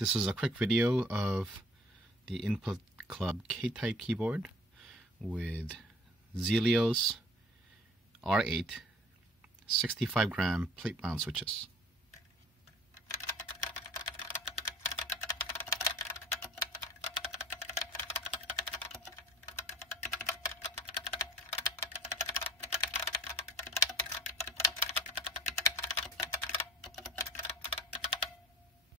This is a quick video of the Input Club K-Type keyboard with Zealio's R8 65 gram plate mount switches.